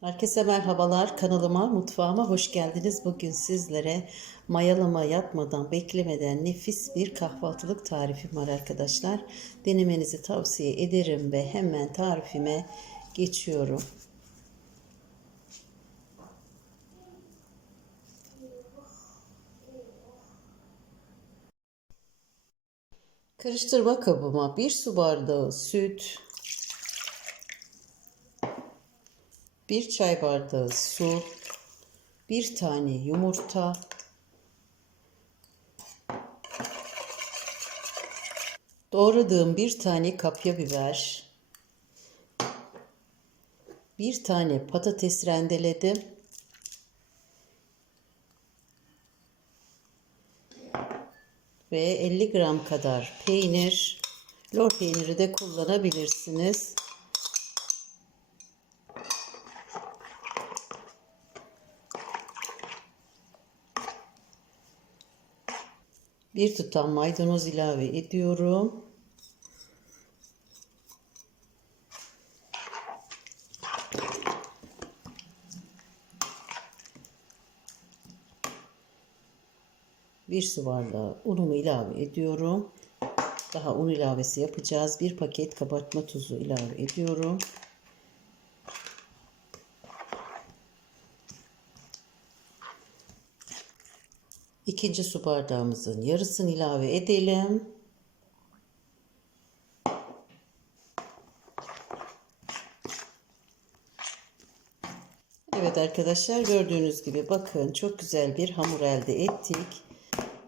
Herkese merhabalar. Kanalıma, mutfağıma hoş geldiniz. Bugün sizlere mayalama yapmadan, beklemeden nefis bir kahvaltılık tarifim var arkadaşlar. Denemenizi tavsiye ederim ve hemen tarifime geçiyorum. Karıştırma kabıma bir su bardağı süt, bir çay bardağı su, bir tane yumurta, doğradığım bir tane kapya biber, bir tane patates rendeledim. Ve 50 gram kadar peynir, lor peyniri de kullanabilirsiniz. Bir tutam maydanoz ilave ediyorum. Bir su bardağı unumu ilave ediyorum. Daha un ilavesi yapacağız. Bir paket kabartma tuzu ilave ediyorum. İkinci su bardağımızın yarısını ilave edelim. Evet arkadaşlar gördüğünüz gibi bakın çok güzel bir hamur elde ettik.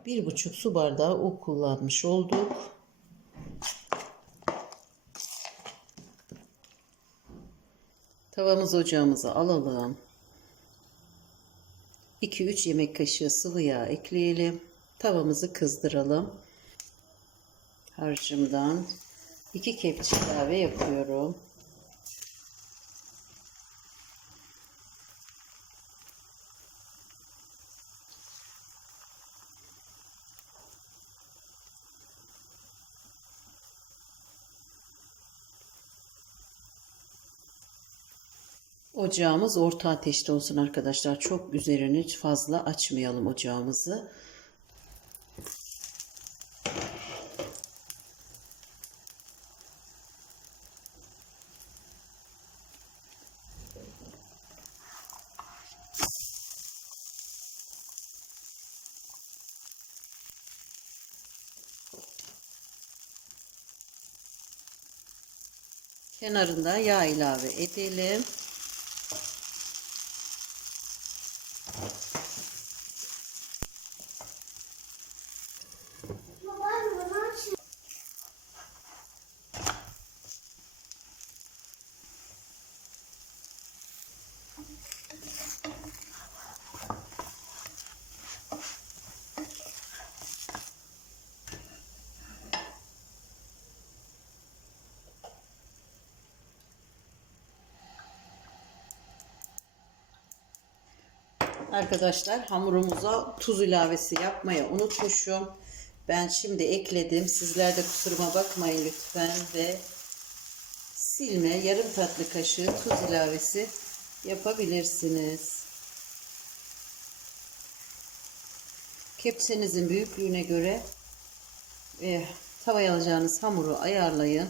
Bir buçuk su bardağı un kullanmış olduk. Tavamızı ocağımıza alalım. 2-3 yemek kaşığı sıvı yağ ekleyelim. Tavamızı kızdıralım. Harcımdan 2 kepçe ilave yapıyorum. Ocağımız orta ateşte olsun arkadaşlar. Çok üzerini fazla açmayalım ocağımızı. Kenarında yağ ilave edelim. Arkadaşlar hamurumuza tuz ilavesi yapmayı unutmuşum. Ben şimdi ekledim. Sizler de kusuruma bakmayın lütfen ve silme yarım tatlı kaşığı tuz ilavesi yapabilirsiniz. Kepçenizin büyüklüğüne göre e, tavaya alacağınız hamuru ayarlayın.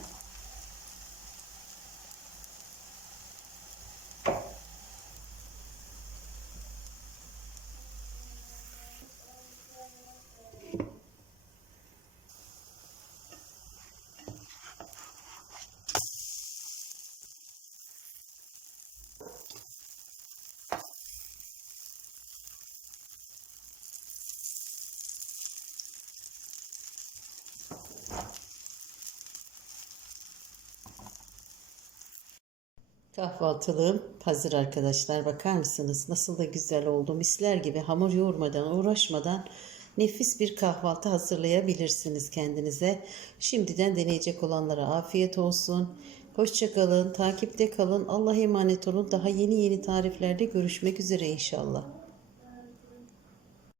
Kahvaltılığım hazır arkadaşlar. Bakar mısınız? Nasıl da güzel oldu. Misler gibi hamur yoğurmadan, uğraşmadan nefis bir kahvaltı hazırlayabilirsiniz kendinize. Şimdiden deneyecek olanlara afiyet olsun. Hoşçakalın, takipte kalın. Allah'a emanet olun. Daha yeni yeni tariflerde görüşmek üzere inşallah.